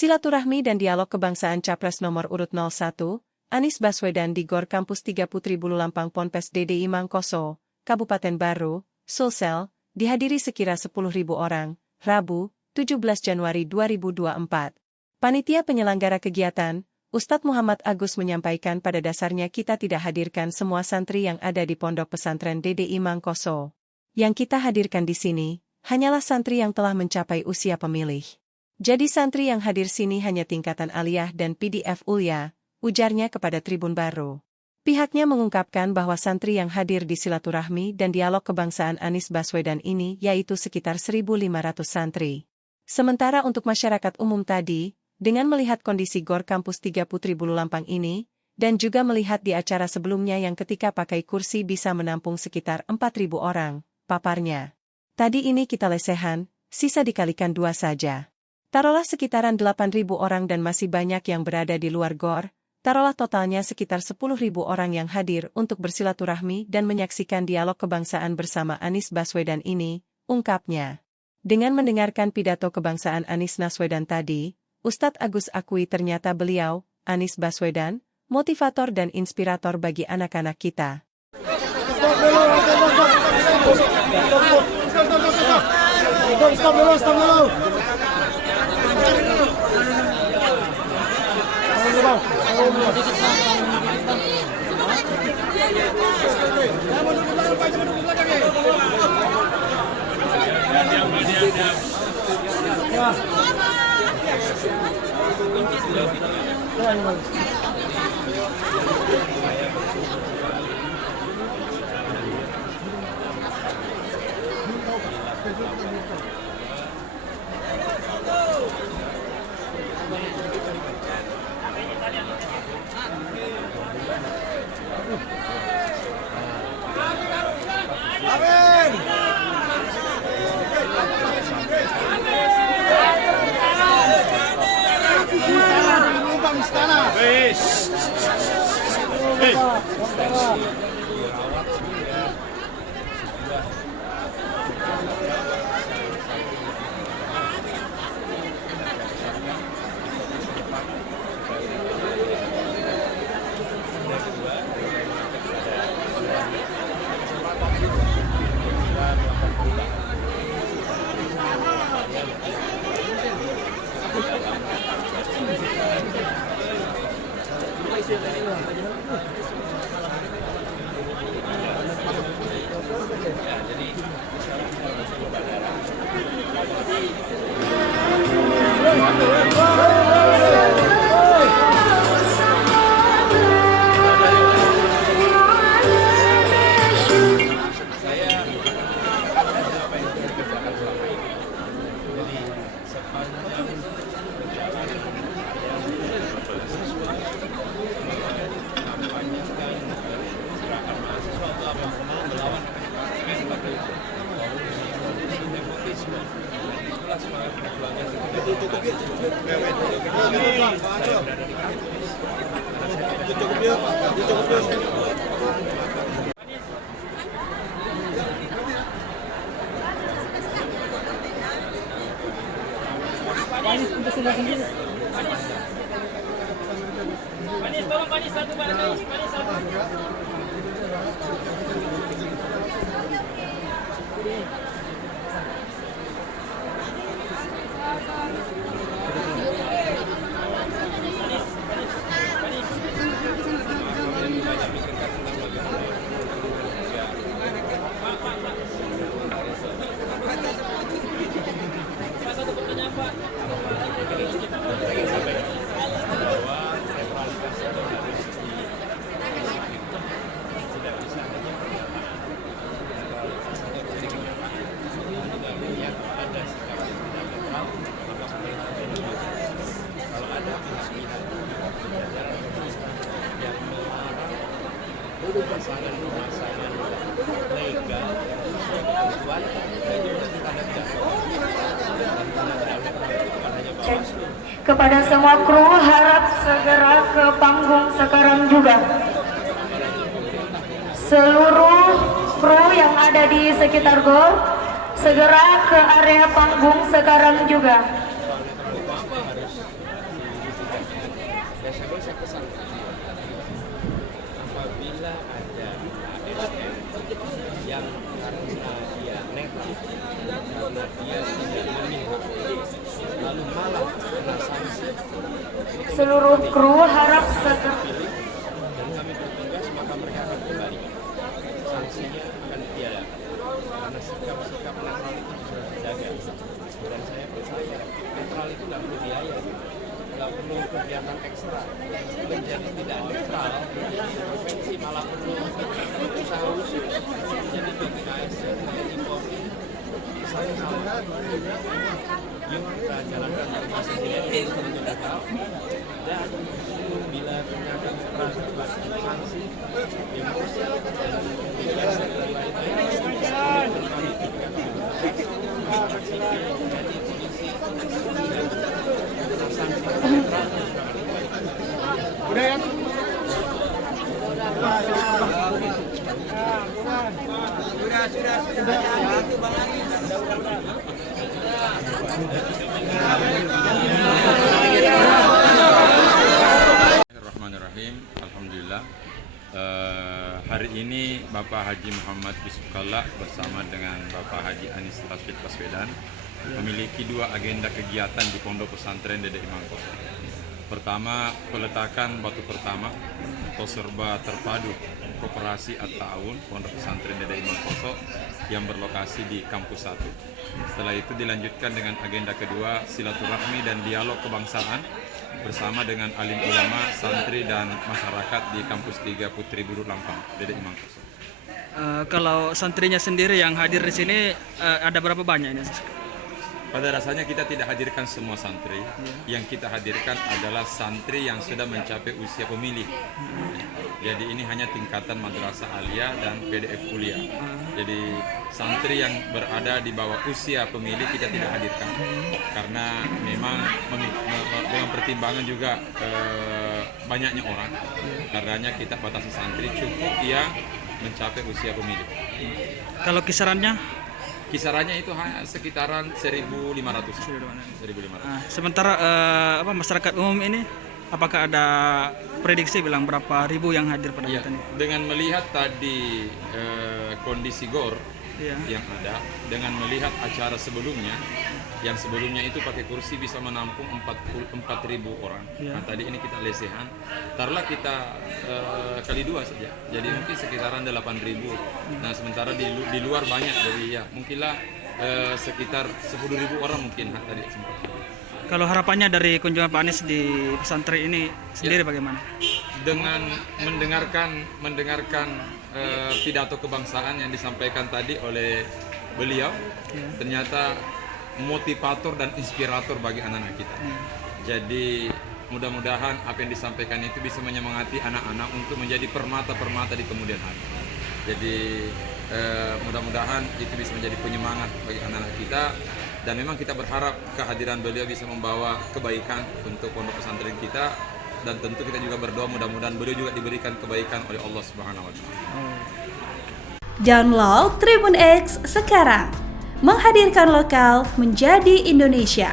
Silaturahmi dan dialog kebangsaan Capres nomor urut 01, Anies Baswedan di Gor Kampus 3 Putri Bululampang Ponpes DDI Mangkoso, Kabupaten Baru, Sulsel, dihadiri sekira 10.000 orang, Rabu, 17 Januari 2024. Panitia penyelenggara kegiatan, Ustadz Muhammad Agus menyampaikan pada dasarnya kita tidak hadirkan semua santri yang ada di Pondok Pesantren DDI Mangkoso. Yang kita hadirkan di sini, hanyalah santri yang telah mencapai usia pemilih. Jadi santri yang hadir sini hanya tingkatan aliyah dan PDF Ulya, ujarnya kepada Tribun Baru. Pihaknya mengungkapkan bahwa santri yang hadir di silaturahmi dan dialog kebangsaan Anies Baswedan ini yaitu sekitar 1.500 santri. Sementara untuk masyarakat umum tadi, dengan melihat kondisi Gor Kampus 3 Putri Bululampang ini, dan juga melihat di acara sebelumnya yang ketika pakai kursi bisa menampung sekitar 4.000 orang, paparnya. Tadi ini kita lesehan, sisa dikalikan 2 saja. Taruhlah sekitaran 8.000 orang dan masih banyak yang berada di luar Gor, taruhlah totalnya sekitar 10.000 orang yang hadir untuk bersilaturahmi dan menyaksikan dialog kebangsaan bersama Anies Baswedan ini, ungkapnya. Dengan mendengarkan pidato kebangsaan Anies Baswedan tadi, Ustadz Agus akui ternyata beliau, Anies Baswedan, motivator dan inspirator bagi anak-anak kita. Manis, tolong manis satu manis satu. Satu pertanyaan Pak. Kepada semua kru harap segera ke panggung sekarang juga. Seluruh kru yang ada di sekitar Gor segera ke area panggung sekarang juga. sanksi apabila ada ASN yang karena dia nekat, karena dia tidak memihak, lalu malah kena sanksi. Seluruh kru harap segera Dan kami bertugas, maka mereka akan kembali. Sanksinya akan ditiadakan karena sikap-sikap netral itu sudah dijaga. Dan saya percaya netral itu nggak perlu biaya, nggak perlu kegiatan ekstra. Menjadi tidak netral, intervensi malah perlu usaha khusus. Jadi bagi ASN, bagi Polri, sama-sama yuk kita jalankan proses ini untuk netral. Dan bila ternyata terdapat sanksi, emosi dan Udah ya. Bismillahirrahmanirrahim. Alhamdulillah. Hari ini Bapak Haji Muhammad Yusuf Kalla bersama dengan Bapak Haji Anies Rashid Baswedan memiliki dua agenda kegiatan di Pondok Pesantren Dede Imam Koso. Pertama, peletakan batu pertama atau serba terpadu Koperasi At-Ta'awun Pondok Pesantren Dede Imam Koso yang berlokasi di Kampus 1. Setelah itu dilanjutkan dengan agenda kedua, silaturahmi dan dialog kebangsaan bersama dengan alim ulama, santri dan masyarakat di Kampus 3 Putri Bulu Lampang, Dede Imam Koso. Kalau santrinya sendiri yang hadir di sini ada berapa banyak ini? Pada dasarnya kita tidak hadirkan semua santri. Yang kita hadirkan adalah santri yang sudah mencapai usia pemilih. Jadi ini hanya tingkatan madrasah aliyah dan PDF kuliah. Jadi santri yang berada di bawah usia pemilih kita tidak hadirkan. Karena memang dengan pertimbangan juga banyaknya orang. Karenanya kita batasi santri cukup yang mencapai usia pemilih. Kalau kisarannya? Kisarannya itu hanya sekitaran 1.500. 1.500. Sementara masyarakat umum ini, apakah ada prediksi bilang berapa ribu yang hadir pada Ya, ini? dengan melihat tadi kondisi GOR yang ada, dengan melihat acara sebelumnya, yang sebelumnya itu pakai kursi bisa menampung 4.000 orang. Nah, tadi ini kita lesehan, taruhlah kita kali 2 saja, jadi mungkin sekitaran 8.000. Nah, sementara di luar banyak, jadi ya mungkinlah sekitar 10.000 orang mungkin tadi sempat. Kalau harapannya dari kunjungan Pak Anies di pesantren ini sendiri bagaimana? Dengan mendengarkan pidato kebangsaan yang disampaikan tadi oleh beliau, ternyata motivator dan inspirator bagi anak-anak kita. Jadi mudah-mudahan apa yang disampaikan itu bisa menyemangati anak-anak untuk menjadi permata-permata di kemudian hari. Jadi mudah-mudahan itu bisa menjadi penyemangat bagi anak-anak kita. Dan memang kita berharap kehadiran beliau bisa membawa kebaikan untuk pondok pesantren kita, dan tentu kita juga berdoa mudah-mudahan beliau juga diberikan kebaikan oleh Allah Subhanahu wa taala. Download Tribun X sekarang. Menghadirkan lokal menjadi Indonesia.